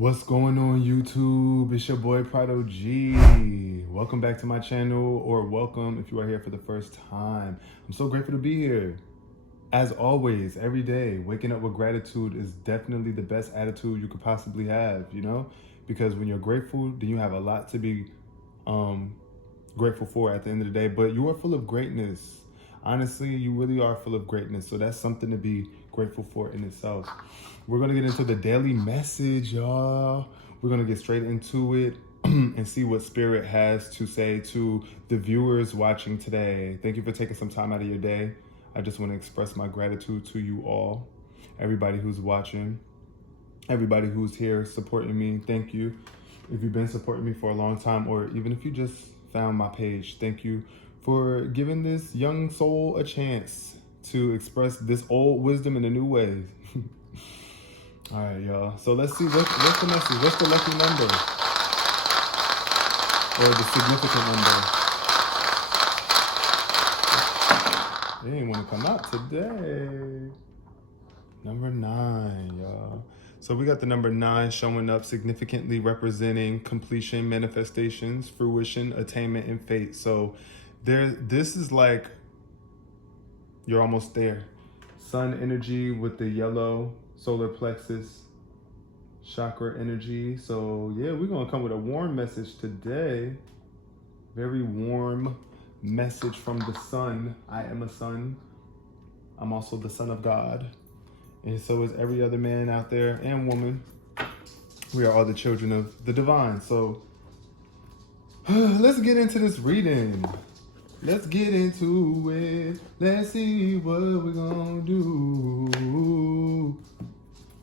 What's going on YouTube? It's your boy Prado G. Welcome back to my channel, or welcome if you are here for the first time. I'm so grateful to be here. As always, every day, waking up with gratitude is definitely the best attitude you could possibly have, because when you're grateful, then you have a lot to be grateful for at the end of the day, but you are full of greatness. Honestly, you really are full of greatness, so that's something to be grateful for in itself. We're going to get into the daily message, y'all. We're going to get straight into it and see what Spirit has to say to the viewers watching today. Thank you for taking some time out of your day. I just want to express my gratitude to you all, everybody who's watching, everybody who's here supporting me. Thank you. If you've been supporting me for a long time, or even if you just found my page, thank you for giving this young soul a chance to express this old wisdom in a new way. All right, y'all. So let's see, what's the message? What's the lucky number? Or the significant number? It ain't want to come out today. Number 9, y'all. So we got the number 9 showing up, significantly representing completion, manifestations, fruition, attainment, and fate. So this is like you're almost there. Sun energy with the yellow solar plexus chakra energy. So yeah, we're gonna come with a warm message today. Very warm message from the sun. I am a son. I'm also the son of God. And so is every other man out there and woman. We are all the children of the divine. So let's get into this reading. Let's get into it. Let's see what we're gonna do.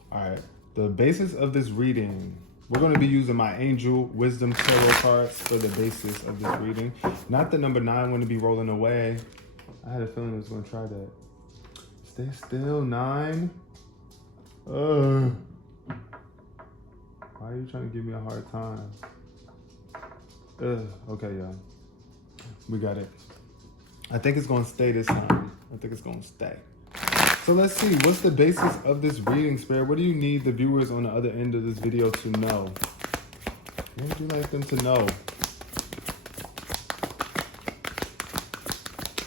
All right, the basis of this reading, we're gonna be using my Angel Wisdom Tarot cards for the basis of this reading. Not the number 9 want to be rolling away. I had a feeling I was gonna try that. Stay still, 9. Why are you trying to give me a hard time? Okay, y'all. We got it. I think it's gonna stay this time. I think it's gonna stay. So let's see, what's the basis of this reading, Spirit? What do you need the viewers on the other end of this video to know? What would you like them to know?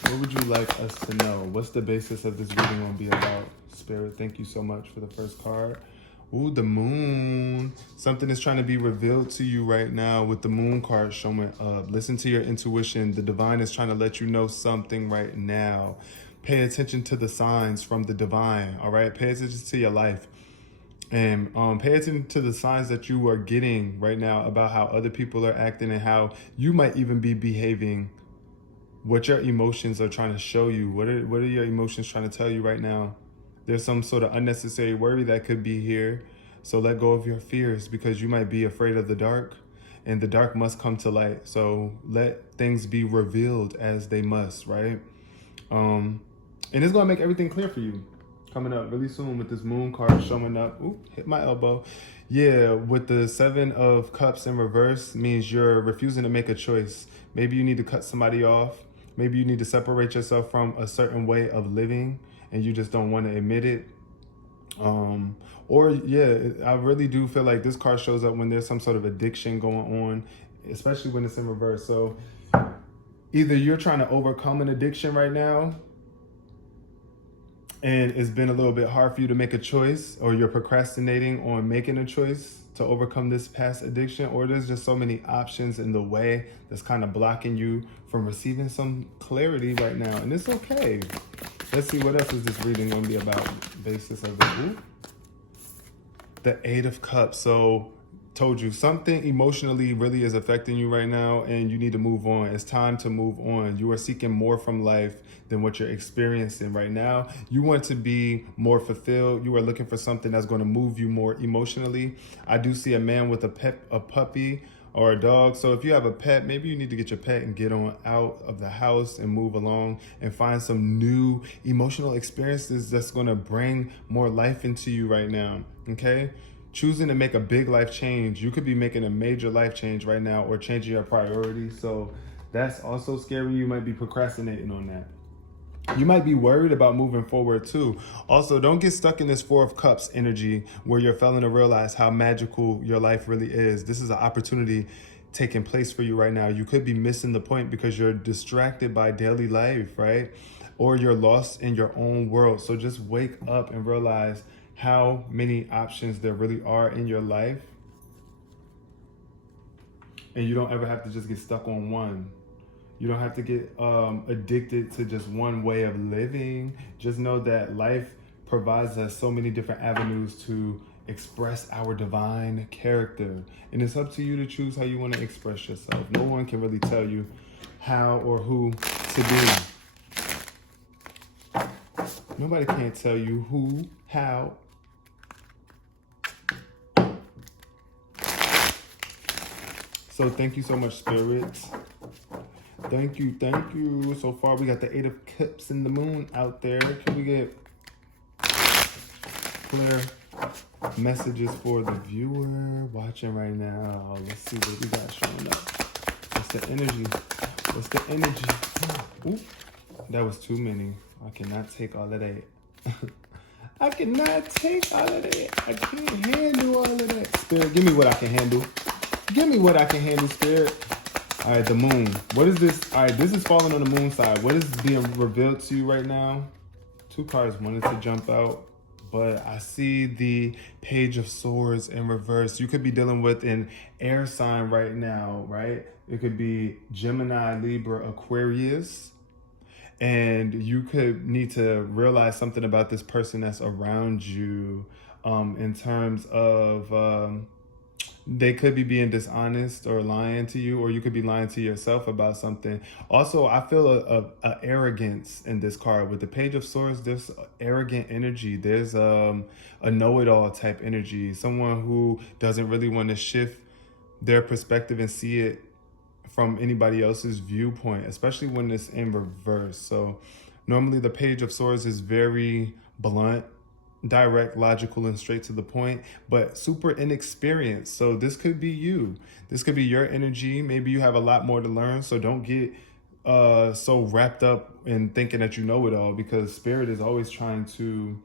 What would you like us to know? What's the basis of this reading gonna be about, Spirit? Thank you so much for the first card. Ooh, the moon. Something is trying to be revealed to you right now with the moon card showing up. Listen to your intuition. The divine is trying to let you know something right now. Pay attention to the signs from the divine, all right? Pay attention to your life. And pay attention to the signs that you are getting right now about how other people are acting and how you might even be behaving. What your emotions are trying to show you. What are your emotions trying to tell you right now? There's some sort of unnecessary worry that could be here. So let go of your fears, because you might be afraid of the dark, and the dark must come to light. So let things be revealed as they must, right? And it's going to make everything clear for you coming up really soon with this moon card showing up. Ooh, hit my elbow. Yeah, with the 7 of Cups in reverse means you're refusing to make a choice. Maybe you need to cut somebody off. Maybe you need to separate yourself from a certain way of living, and you just don't want to admit it. Or yeah, I really do feel like this card shows up when there's some sort of addiction going on, especially when it's in reverse. So either you're trying to overcome an addiction right now, and it's been a little bit hard for you to make a choice, or you're procrastinating on making a choice to overcome this past addiction, or there's just so many options in the way that's kind of blocking you from receiving some clarity right now. And it's okay. Let's see, what else is this reading going to be about? Basis of it. The 8 of Cups. So, told you, something emotionally really is affecting you right now, and you need to move on. It's time to move on. You are seeking more from life than what you're experiencing right now. You want to be more fulfilled. You are looking for something that's going to move you more emotionally. I do see a man with a puppy or a dog. So if you have a pet, maybe you need to get your pet and get on out of the house and move along and find some new emotional experiences that's going to bring more life into you right now. Okay? Choosing to make a big life change. You could be making a major life change right now, or changing your priorities. So that's also scary. You might be procrastinating on that. You might be worried about moving forward too. Also, don't get stuck in this Four of Cups energy where you're failing to realize how magical your life really is. This is an opportunity taking place for you right now. You could be missing the point because you're distracted by daily life, right? Or you're lost in your own world. So just wake up and realize how many options there really are in your life. And you don't ever have to just get stuck on one. You don't have to get addicted to just one way of living. Just know that life provides us so many different avenues to express our divine character. And it's up to you to choose how you want to express yourself. No one can really tell you how or who to be. Nobody can tell you who, how. So thank you so much, spirits. Thank you, thank you. So far, we got the Eight of Cups and the Moon out there. Can we get clear messages for the viewer watching right now? Let's see what we got showing up. What's the energy? What's the energy? Ooh, that was too many. I cannot take all of that. I cannot take all of that. I can't handle all of that. Spirit, give me what I can handle. Give me what I can handle, Spirit. All right, the moon. What is this? All right, this is falling on the moon side. What is being revealed to you right now? Two cards wanted to jump out, but I see the Page of Swords in reverse. You could be dealing with an air sign right now, right? It could be Gemini, Libra, Aquarius. And you could need to realize something about this person that's around you in terms of... they could be being dishonest or lying to you, or you could be lying to yourself about something. Also, I feel a arrogance in this card. With the Page of Swords, there's arrogant energy. There's a know-it-all type energy. Someone who doesn't really want to shift their perspective and see it from anybody else's viewpoint, especially when it's in reverse. So normally the Page of Swords is very blunt, direct, logical, and straight to the point, but super inexperienced. So this could be you. This could be your energy. Maybe you have a lot more to learn. So don't get so wrapped up in thinking that you know it all, because Spirit is always trying to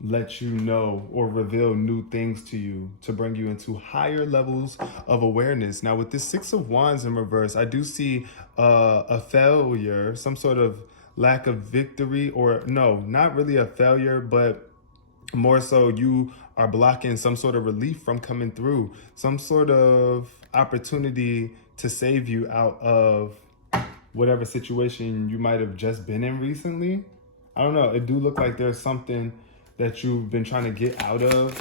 let you know or reveal new things to you to bring you into higher levels of awareness. Now with this Six of Wands in reverse, I do see a failure, some sort of lack of victory, or no, not really a failure, but more so you are blocking some sort of relief from coming through, some sort of opportunity to save you out of whatever situation you might have just been in recently. I don't know. It do look like there's something that you've been trying to get out of.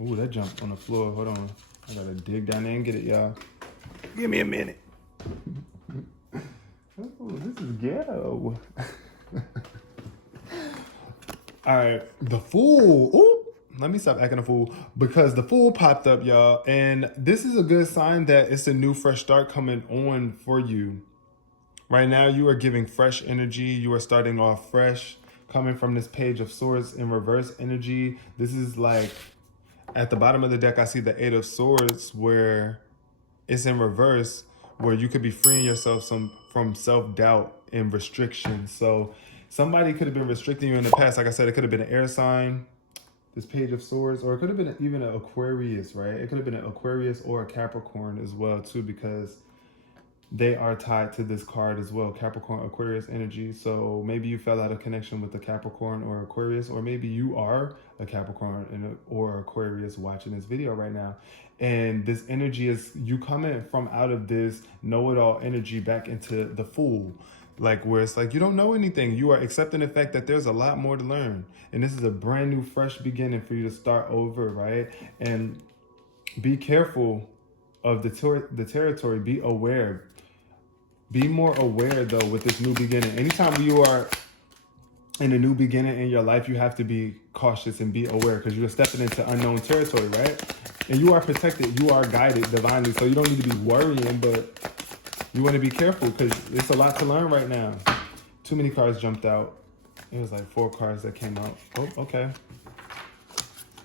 Oh, that jumped on the floor. Hold on. I gotta dig down there and get it, y'all. Give me a minute. Oh, this is ghetto. All right, the Fool. Ooh, let me stop acting a fool, because the Fool popped up, y'all. And this is a good sign that it's a new fresh start coming on for you. Right now, you are giving fresh energy. You are starting off fresh, coming from this Page of Swords in reverse energy. This is like, at the bottom of the deck, I see the Eight of Swords where it's in reverse, where you could be freeing yourself from self-doubt and restriction. So somebody could have been restricting you in the past. Like I said, it could have been an air sign, this Page of Swords, or it could have been even an Aquarius, right? It could have been an Aquarius or a Capricorn as well, too, because they are tied to this card as well, Capricorn, Aquarius energy. So maybe you fell out of connection with the Capricorn or Aquarius, or maybe you are a Capricorn or Aquarius watching this video right now. And this energy is you coming from out of this know-it-all energy back into the Fool, like where it's like you don't know anything. You are accepting the fact that there's a lot more to learn. And this is a brand new, fresh beginning for you to start over, right? And be careful of the territory. Be aware. Be more aware, though, with this new beginning. Anytime you are in a new beginning in your life, you have to be cautious and be aware, because you're stepping into unknown territory, right? And you are protected. You are guided divinely. So you don't need to be worrying, but you want to be careful, because it's a lot to learn right now. Too many cards jumped out. It was like 4 cards that came out. Oh, okay.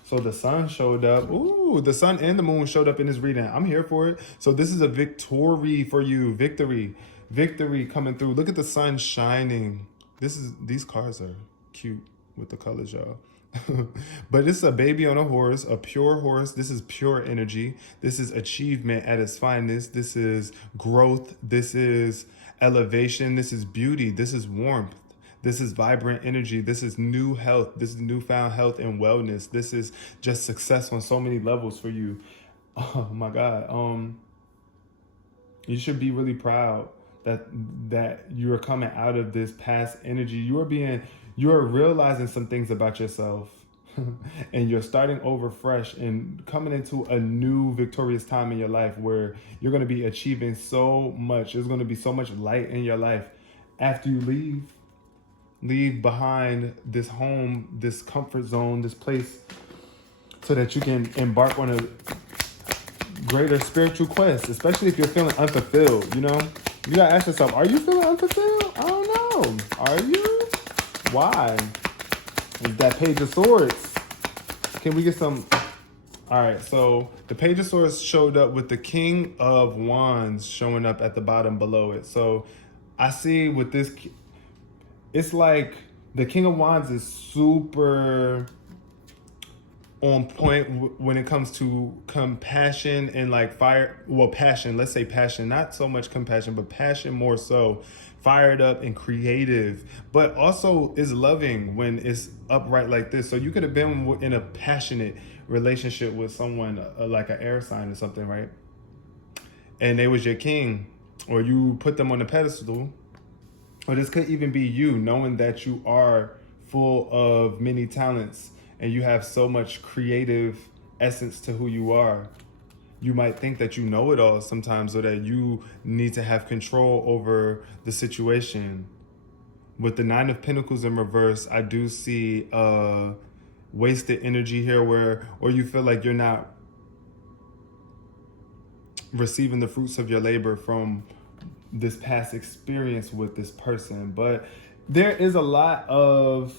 So the sun showed up. Ooh, the sun and the moon showed up in this reading. I'm here for it. So this is a victory for you. Victory. Victory coming through. Look at the sun shining. These cards are cute with the colors, y'all. But this is a baby on a horse, a pure horse. This is pure energy. This is achievement at its finest. This is growth. This is elevation. This is beauty. This is warmth. This is vibrant energy. This is new health. This is newfound health and wellness. This is just success on so many levels for you. Oh my God. You should be really proud that you are coming out of this past energy. You are realizing some things about yourself. And you're starting over fresh and coming into a new victorious time in your life where you're going to be achieving so much. There's going to be so much light in your life after you leave behind this home, this comfort zone, this place, so that you can embark on a greater spiritual quest, especially if you're feeling unfulfilled. You gotta ask yourself, are you feeling unfulfilled? I don't know. Are you? Why? Is that Page of Swords? Can we get some? All right, so the Page of Swords showed up with the King of Wands showing up at the bottom below it. So I see with this, it's like the King of Wands is super on point when it comes to compassion and like fire. Well, passion, let's say passion, not so much compassion, but passion more so. Fired up and creative, but also is loving when it's upright like this. So you could have been in a passionate relationship with someone like an air sign or something, right? And they was your king, or you put them on a pedestal. Or this could even be you, knowing that you are full of many talents and you have so much creative essence to who you are. You might think that you know it all sometimes, or that you need to have control over the situation. With the Nine of Pentacles in reverse, I do see wasted energy here or you feel like you're not receiving the fruits of your labor from this past experience with this person. But there is a lot of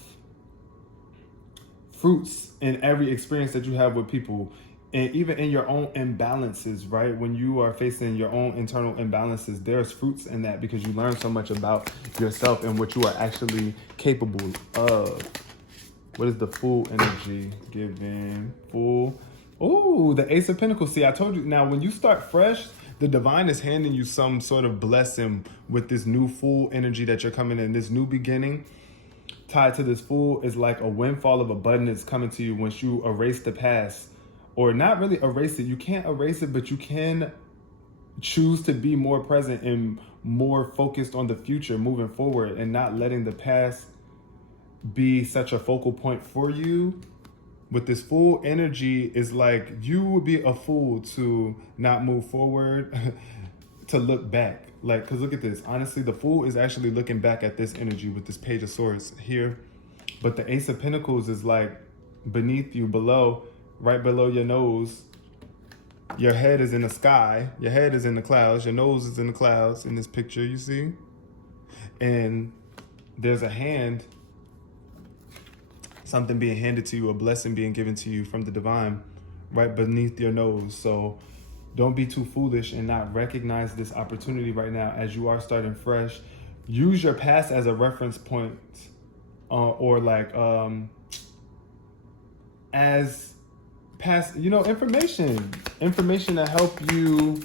fruits in every experience that you have with people, and even in your own imbalances, right? When you are facing your own internal imbalances, there's fruits in that because you learn so much about yourself and what you are actually capable of. What is the Fool energy giving? Fool. Oh, the Ace of Pentacles. See, I told you. Now, when you start fresh, the divine is handing you some sort of blessing with this new Fool energy that you're coming in, this new beginning. Tied to this Fool is like a windfall of abundance coming to you once you erase the past. Or not really erase it. You can't erase it, but you can choose to be more present and more focused on the future moving forward, and not letting the past be such a focal point for you. With this Fool energy, is like you would be a fool to not move forward, to look back. Like, because look at this. Honestly, the Fool is actually looking back at this energy with this Page of Swords here. But the Ace of Pentacles is like beneath you, below, right below your nose. Your head is in the sky. Your head is in the clouds. Your nose is in the clouds in this picture, you see? And there's a hand, something being handed to you, a blessing being given to you from the divine right beneath your nose. So don't be too foolish and not recognize this opportunity right now as you are starting fresh. Use your past as a reference point, or like as past, information to help you.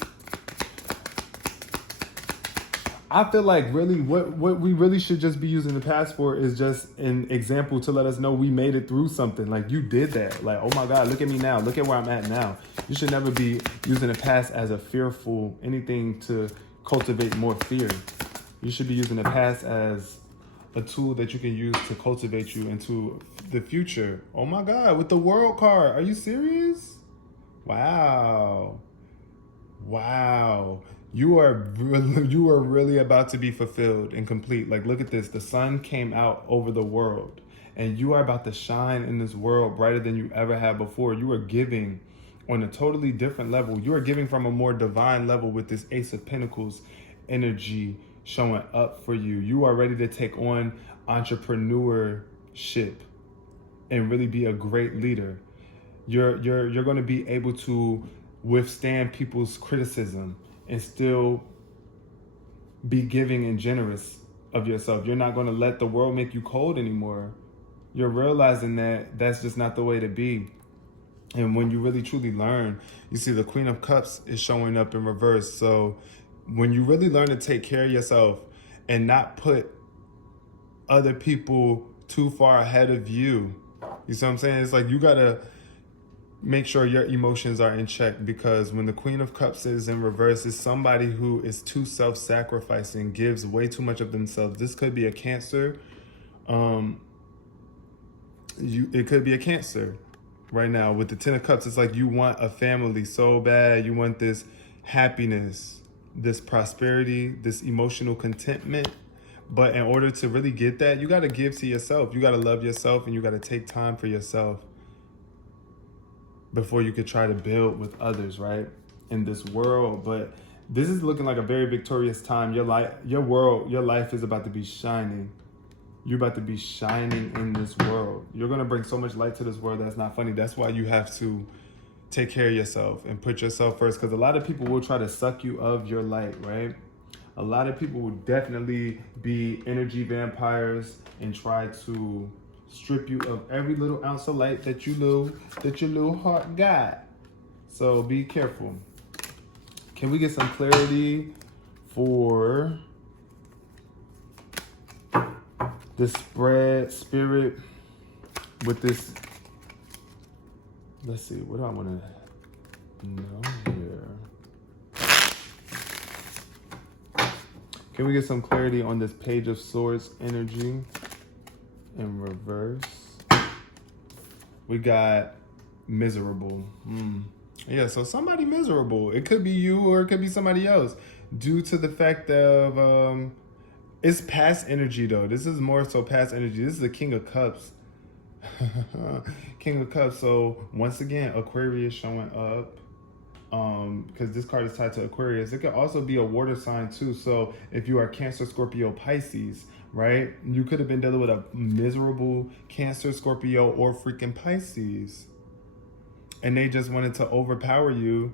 I feel like really what we really should just be using the past for is just an example to let us know we made it through something. Like, you did that. Like, oh my God, look at me now. Look at where I'm at now. You should never be using the past as a fearful, anything to cultivate more fear. You should be using the past as a tool that you can use to cultivate you into the future. Oh my God, with the World card. Are you serious? Wow. Wow. You are really about to be fulfilled and complete. Like, look at this. The sun came out over the world, and you are about to shine in this world brighter than you ever have before. You are giving on a totally different level. You are giving from a more divine level with this Ace of Pentacles energy showing up for you. You are ready to take on entrepreneurship and really be a great leader. You're going to be able to withstand people's criticism and still be giving and generous of yourself. You're not going to let the world make you cold anymore. You're realizing that that's just not the way to be. And when you really truly learn, you see the Queen of Cups is showing up in reverse. So when you really learn to take care of yourself and not put other people too far ahead of you, you see what I'm saying? It's like you gotta make sure your emotions are in check, because when the Queen of Cups is in reverse, is somebody who is too self-sacrificing, gives way too much of themselves. This could be a Cancer. It could be a Cancer right now with the Ten of Cups. It's like you want a family so bad. You want this happiness, this prosperity, this emotional contentment. But in order to really get that, you got to give to yourself. You got to love yourself, and you got to take time for yourself before you could try to build with others, right? In this world. But this is looking like a very victorious time. Your life is about to be shining. You're about to be shining in this world. You're going to bring so much light to this world that's not funny. That's why you have to take care of yourself and put yourself first, because a lot of people will try to suck you of your light, right? A lot of people will definitely be energy vampires and try to strip you of every little ounce of light that your little heart got. So be careful. Can we get some clarity for the spread spirit with this? Let's see, what do I want to know here? Can we get some clarity on this Page of Swords energy in reverse? We got miserable. Yeah, so somebody miserable. It could be you or it could be somebody else, due to the fact of it's past energy though. This is more so past energy. This is the King of Cups. King of Cups. So once again, Aquarius showing up. Because this card is tied to Aquarius. It could also be a water sign too. So if you are Cancer, Scorpio, Pisces, right? You could have been dealing with a miserable Cancer, Scorpio, or freaking Pisces. And they just wanted to overpower you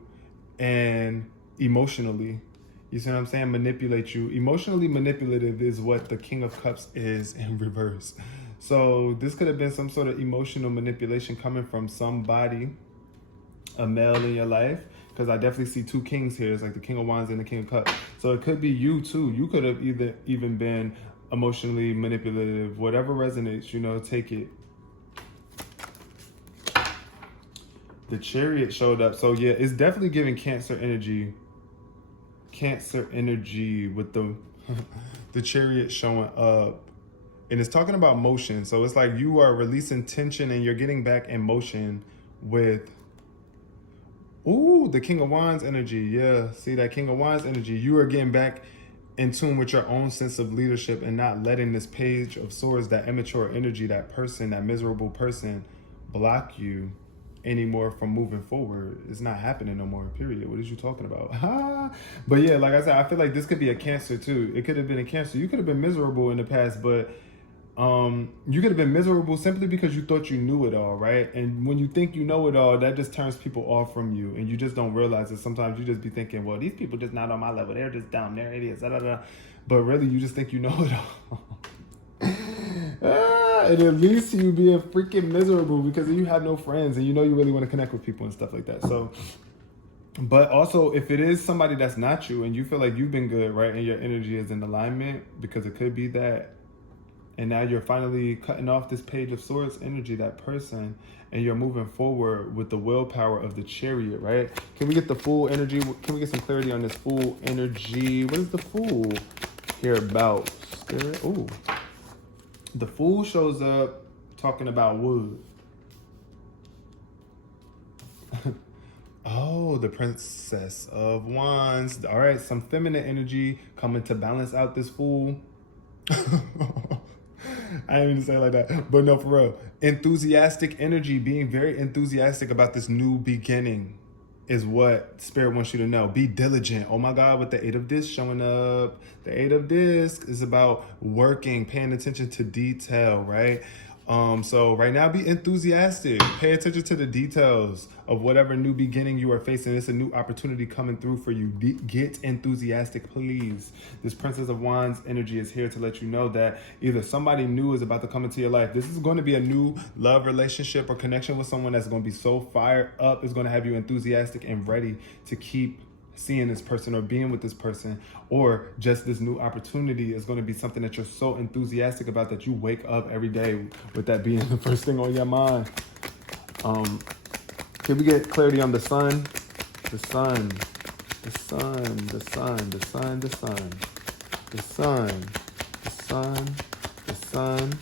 and emotionally. You see what I'm saying? Manipulate you. Emotionally manipulative is what the King of Cups is in reverse. So this could have been some sort of emotional manipulation coming from somebody, a male in your life. Because I definitely see two kings here. It's like the King of Wands and the King of Cups. So it could be you too. You could have even been emotionally manipulative. Whatever resonates, take it. The Chariot showed up. So yeah, it's definitely giving Cancer energy. Cancer energy with the the Chariot showing up. And it's talking about motion. So it's like you are releasing tension and you're getting back in motion with... Ooh, the King of Wands energy. Yeah, see that King of Wands energy. You are getting back in tune with your own sense of leadership and not letting this Page of Swords, that immature energy, that person, that miserable person, block you anymore from moving forward. It's not happening no more, period. What is you talking about? But yeah, like I said, I feel like this could be a Cancer too. It could have been a Cancer. You could have been miserable in the past, but you could have been miserable simply because you thought you knew it all, right? And when you think you know it all, that just turns people off from you, and you just don't realize it. Sometimes you just be thinking, well, these people just not on my level. They're just dumb. They're idiots. But really, you just think you know it all. And it leads to you being freaking miserable because you have no friends, and you really want to connect with people and stuff like that. So, but also, if it is somebody that's not you, and you feel like you've been good, right, and your energy is in alignment, because it could be that. And now you're finally cutting off this Page of Swords energy, that person, and you're moving forward with the willpower of the Chariot, right? Can we get the Fool energy? Can we get some clarity on this Fool energy? What is the Fool here about? Spirit? Ooh. The Fool shows up talking about wood. Oh, the Princess of Wands. All right, some feminine energy coming to balance out this Fool. I didn't even say it like that, but no, for real. Enthusiastic energy, being very enthusiastic about this new beginning is what Spirit wants you to know. Be diligent. Oh my God, with the 8 of Discs showing up. The 8 of Discs is about working, paying attention to detail, right? So right now, be enthusiastic. Pay attention to the details of whatever new beginning you are facing. It's a new opportunity coming through for you. Get enthusiastic, please. This Princess of Wands energy is here to let you know that either somebody new is about to come into your life. This is going to be a new love relationship or connection with someone that's going to be so fired up. It's going to have you enthusiastic and ready to keep seeing this person or being with this person, or just this new opportunity is going to be something that you're so enthusiastic about that you wake up every day with that being the first thing on your mind. Can we get clarity on the sun? The sun, the sun, the sun, the sun, the sun, the sun, the sun, the sun,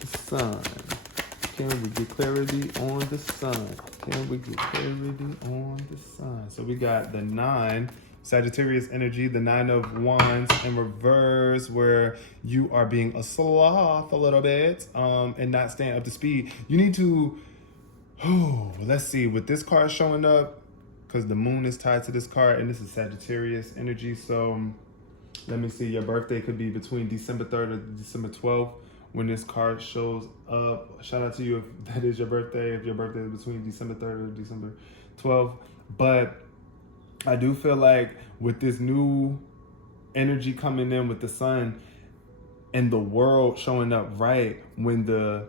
the sun. Can we get clarity on the sun? Can we get clarity on the sun? So we got the 9, Sagittarius energy, the 9 of Wands in reverse, where you are being a sloth a little bit and not staying up to speed. You need to, let's see, with this card showing up, because the moon is tied to this card, and this is Sagittarius energy. So let me see, your birthday could be between December 3rd or December 12th. When this card shows up, shout out to you if that is your birthday, if your birthday is between December 3rd or December 12th. But I do feel like with this new energy coming in with the sun and the world showing up right, when the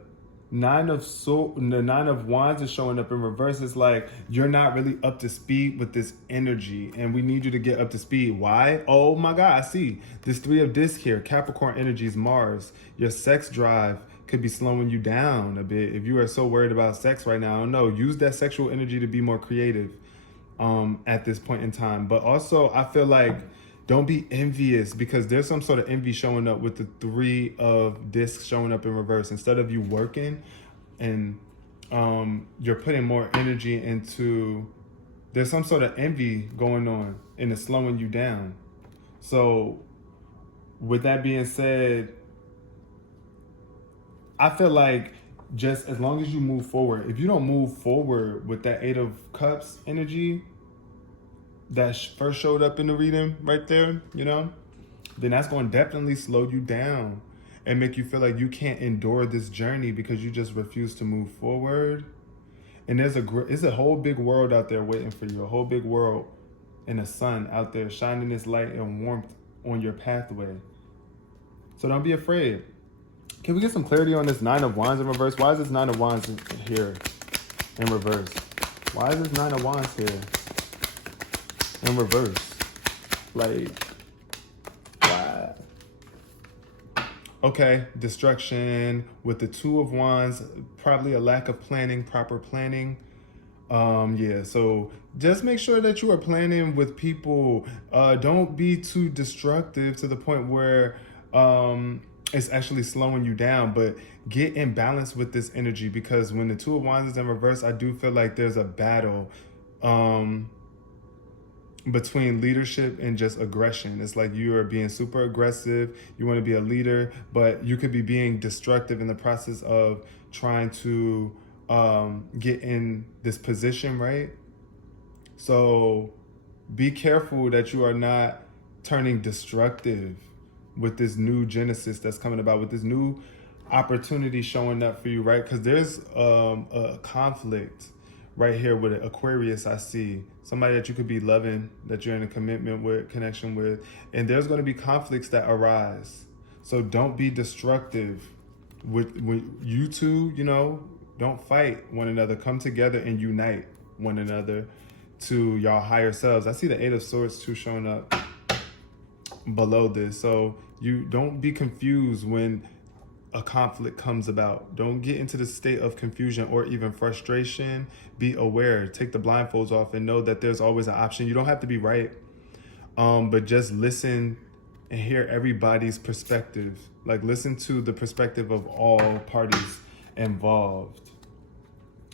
9 of Wands is showing up in reverse, it's like you're not really up to speed with this energy, and we need you to get up to speed. Why? Oh my God, I see this 3 of disc here. Capricorn energies, Mars. Your sex drive could be slowing you down a bit. If you are so worried about sex right now, I don't know, use that sexual energy to be more creative at this point in time. But also, I feel like don't be envious, because there's some sort of envy showing up with the 3 of discs showing up in reverse. Instead of you working and you're putting more energy into, there's some sort of envy going on and it's slowing you down. So with that being said, I feel like just as long as you move forward, if you don't move forward with that 8 of Cups energy that first showed up in the reading right there, you know, then that's going to definitely slow you down and make you feel like you can't endure this journey because you just refuse to move forward. And there's a whole big world out there waiting for you, a whole big world and a sun out there shining this light and warmth on your pathway. So don't be afraid. Can we get some clarity on this 9 of Wands in reverse? Why is this 9 of Wands here in reverse? Why is this 9 of Wands here in reverse? Like, why? Okay, destruction with the 2 of Wands, probably a lack of planning, proper planning. Yeah, so just make sure that you are planning with people. Don't be too destructive to the point where it's actually slowing you down, but get in balance with this energy, because when the 2 of Wands is in reverse, I do feel like there's a battle between leadership and just aggression. It's like you are being super aggressive, you want to be a leader, but you could be being destructive in the process of trying to get in this position, right? So be careful that you are not turning destructive with this new Genesis that's coming about, with this new opportunity showing up for you, right? Because there's a conflict right here with Aquarius. I see somebody that you could be loving, that you're in a commitment with, connection with, and there's going to be conflicts that arise. So don't be destructive with you two, you know, don't fight one another. Come together and unite one another to y'all higher selves. I see the 8 of Swords too showing up below this. So you don't be confused when a conflict comes about. Don't get into the state of confusion or even frustration. Be aware. Take the blindfolds off and know that there's always an option. You don't have to be right, but just listen and hear everybody's perspective. Like, listen to the perspective of all parties involved.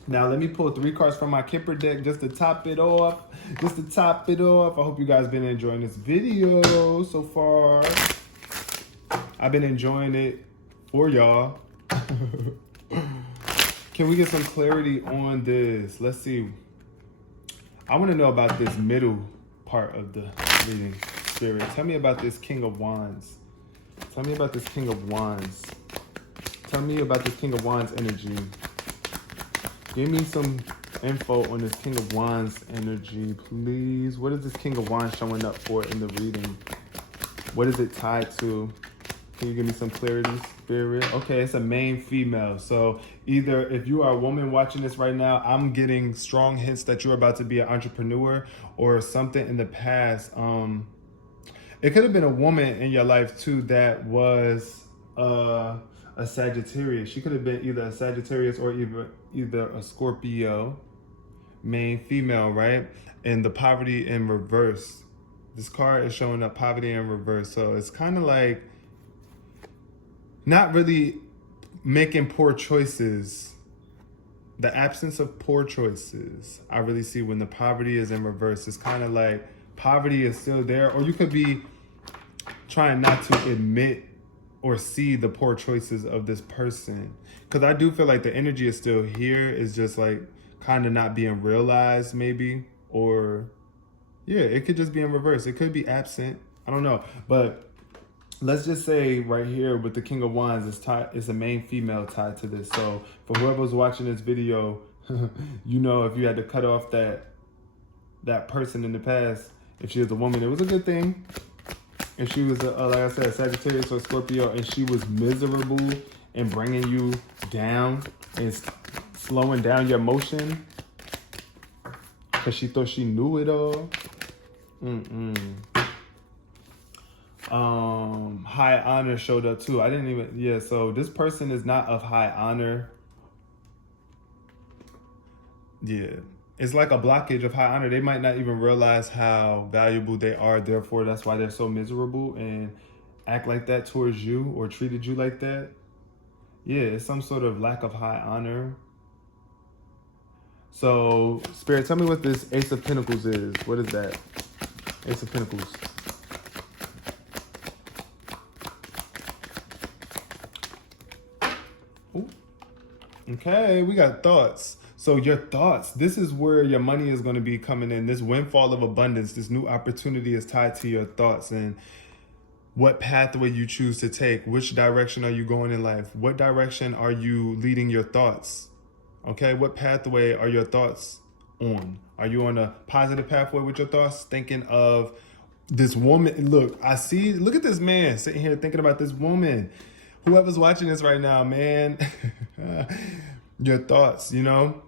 Now, let me pull 3 cards from my Kipper deck just to top it off. I hope you guys been enjoying this video so far. I've been enjoying it for y'all. Can we get some clarity on this? Let's see. I want to know about this middle part of the reading, Spirit. Tell me about this King of Wands. Tell me about this King of Wands. Tell me about this King of Wands energy. Give me some info on this King of Wands energy, please. What is this King of Wands showing up for in the reading? What is it tied to? Can you give me some clarity, Spirit? Okay, it's a main female. So either if you are a woman watching this right now, I'm getting strong hints that you're about to be an entrepreneur or something in the past. It could have been a woman in your life too that was a Sagittarius. She could have been either a Sagittarius or either a Scorpio, main female, right? And the poverty in reverse. This card is showing up poverty in reverse. So it's kind of like not really making poor choices. The absence of poor choices, I really see when the poverty is in reverse. It's kind of like poverty is still there, or you could be trying not to admit or see the poor choices of this person. Because I do feel like the energy is still here. It's just like kind of not being realized maybe. Or yeah, it could just be in reverse. It could be absent. I don't know. But let's just say right here with the King of Wands, it's a main female tied to this. So for whoever's watching this video, you know, if you had to cut off that person in the past, if she was a woman, it was a good thing. If she was, like I said, a Sagittarius or Scorpio, and she was miserable and bringing you down and slowing down your motion because she thought she knew it all. High honor showed up too. I didn't even, yeah, so this person is not of high honor. Yeah. It's like a blockage of high honor. They might not even realize how valuable they are. Therefore, that's why they're so miserable and act like that towards you or treated you like that. Yeah, it's some sort of lack of high honor. So, Spirit, tell me what this Ace of Pentacles is. What is that? Ace of Pentacles. Ooh. Okay, we got thoughts. So your thoughts, this is where your money is going to be coming in. This windfall of abundance, this new opportunity is tied to your thoughts and what pathway you choose to take. Which direction are you going in life? What direction are you leading your thoughts? Okay, what pathway are your thoughts on? Are you on a positive pathway with your thoughts? Thinking of this woman. Look at this man sitting here thinking about this woman. Whoever's watching this right now, man, your thoughts, you know?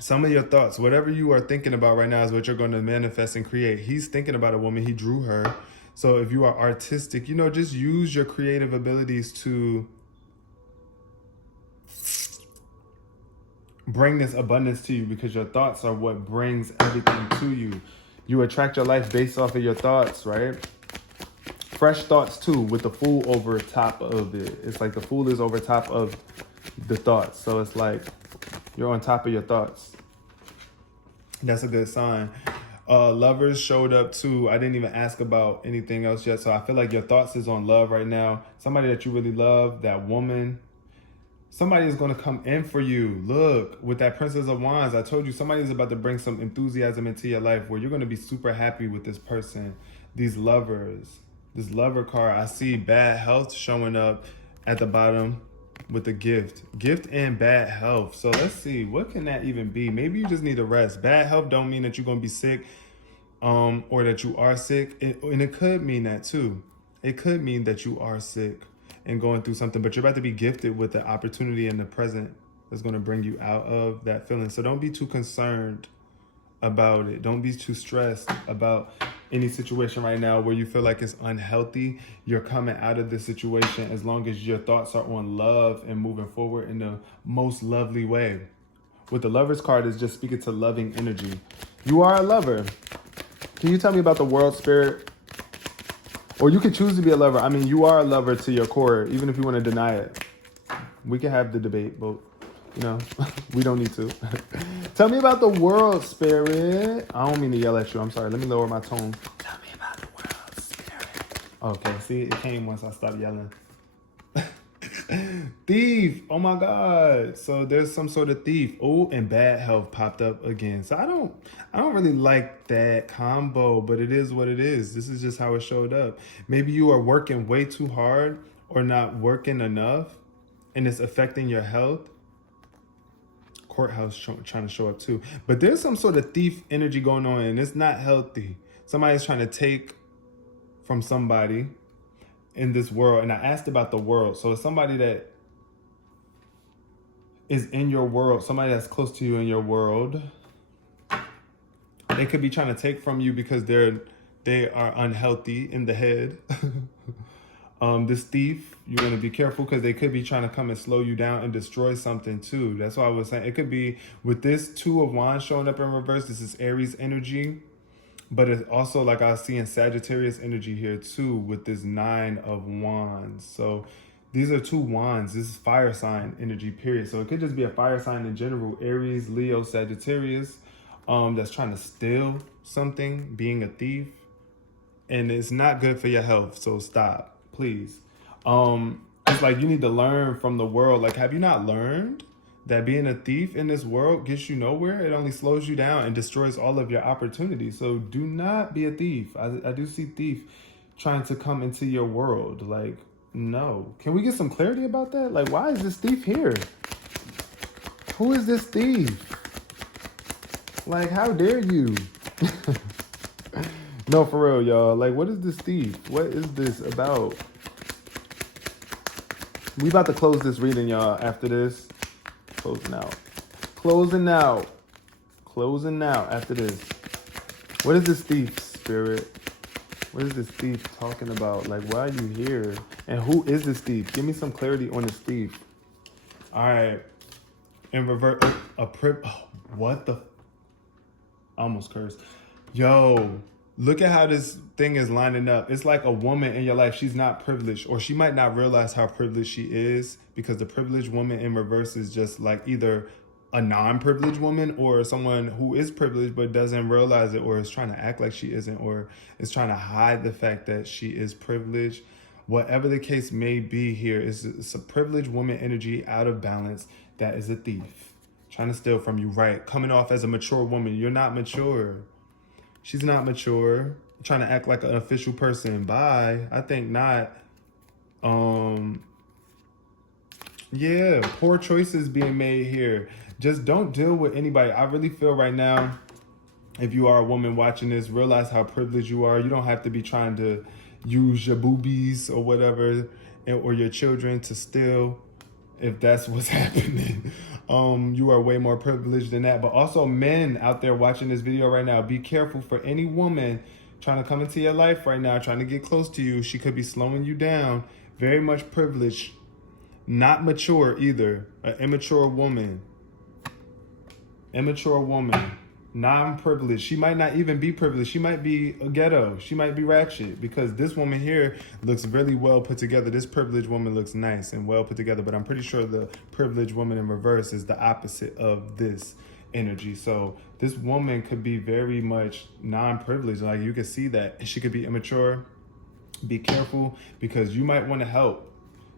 Some of your thoughts, whatever you are thinking about right now is what you're going to manifest and create. He's thinking about a woman. He drew her. So if you are artistic, you know, just use your creative abilities to bring this abundance to you because your thoughts are what brings everything to you. You attract your life based off of your thoughts, right? Fresh thoughts too, with the Fool over top of it. It's like the Fool is over top of the thoughts. So it's like you're on top of your thoughts. That's a good sign. Lovers showed up too. I didn't even ask about anything else yet. So I feel like your thoughts is on love right now. Somebody that you really love, that woman. Somebody is going to come in for you. Look, with that Princess of Wands, I told you somebody's about to bring some enthusiasm into your life where you're going to be super happy with this person. These lovers. This lover card, I see bad health showing up at the bottom with the gift and bad health. So let's see, what can that even be? Maybe you just need a rest. Bad health don't mean that you're gonna be sick or that you are sick, and it could mean that too. It could mean that you are sick and going through something, but you're about to be gifted with the opportunity in the present that's going to bring you out of that feeling. So don't be too concerned about it. Don't be too stressed about any situation right now where you feel like it's unhealthy. You're coming out of this situation as long as your thoughts are on love and moving forward in the most lovely way. With the Lover's card is just speaking to loving energy. You are a lover. Can you tell me about the World Spirit? Or you could choose to be a lover. I mean, you are a lover to your core, even if you want to deny it. We can have the debate, but you know, we don't need to. Tell me about the World Spirit. I don't mean to yell at you. I'm sorry. Let me lower my tone. Tell me about the World Spirit. Okay, see, it came once I stopped yelling. Thief. Oh my God. So there's some sort of thief. Oh, and bad health popped up again. So I don't really like that combo, but it is what it is. This is just how it showed up. Maybe you are working way too hard or not working enough. and it's affecting your health. Courthouse trying to show up too. But there's some sort of thief energy going on, and it's not healthy. Somebody's trying to take from somebody in this world. And I asked about the world. So it's somebody that is in your world, somebody that's close to you in your world. They could be trying to take from you because they are unhealthy in the head. This thief, you're going to be careful because they could be trying to come and slow you down and destroy something too. That's why I was saying it could be with this 2 of Wands showing up in reverse. This is Aries energy, but it's also like I was seeing Sagittarius energy here too with this 9 of Wands. So these are 2 wands. This is fire sign energy, period. So it could just be a fire sign in general. Aries, Leo, Sagittarius, that's trying to steal something, being a thief. And it's not good for your health. So stop, please. It's like you need to learn from the world. Like, have you not learned that being a thief in this world gets you nowhere? It only slows you down and destroys all of your opportunities. So do not be a thief. I do see thief trying to come into your world. Like, no. Can we get some clarity about that? Like, why is this thief here? Who is this thief? Like, how dare you? No, for real, y'all. Like, what is this thief? What is this about? We about to close this reading, y'all, after this. Closing out. Closing out. Closing out after this. What is this thief, spirit? What is this thief talking about? Like, why are you here? And who is this thief? Give me some clarity on this thief. All right. And revert what the? I almost cursed. Yo, look at how this thing is lining up. It's like a woman in your life. She's not privileged, or she might not realize how privileged she is, because the privileged woman in reverse is just like either a non-privileged woman or someone who is privileged but doesn't realize it, or is trying to act like she isn't, or is trying to hide the fact that she is privileged. Whatever the case may be here, it's a privileged woman energy out of balance that is a thief. Trying to steal from you, right? Coming off as a mature woman. You're not mature. She's not mature. Trying to act like an official person. Bye. I think not. Yeah, poor choices being made here. Just don't deal with anybody. I really feel right now, if you are a woman watching this, realize how privileged you are. You don't have to be trying to use your boobies or whatever, or your children to steal, if that's what's happening. You are way more privileged than that. But also, men out there watching this video right now, be careful for any woman trying to come into your life right now, trying to get close to you. She could be slowing you down. Very much privileged. Not mature either. An immature woman. Immature woman. Non-privileged. She might not even be privileged. She might be a ghetto. She might be ratchet, because this woman here looks really well put together. This privileged woman looks nice and well put together, but I'm pretty sure the privileged woman in reverse is the opposite of this energy. So this woman could be very much non-privileged. Like, you can see that. She could be immature. Be careful, because you might want to help.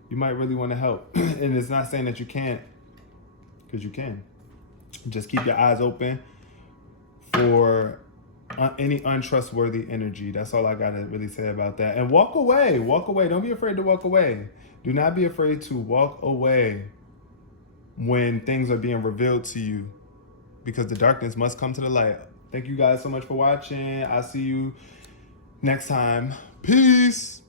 You might really want to help. And it's not saying that you can't, because you can. Just keep your eyes open for any untrustworthy energy. That's all I got to really say about that. And walk away. Walk away. Don't be afraid to walk away. Do not be afraid to walk away when things are being revealed to you, because the darkness must come to the light. Thank you guys so much for watching. I'll see you next time. Peace.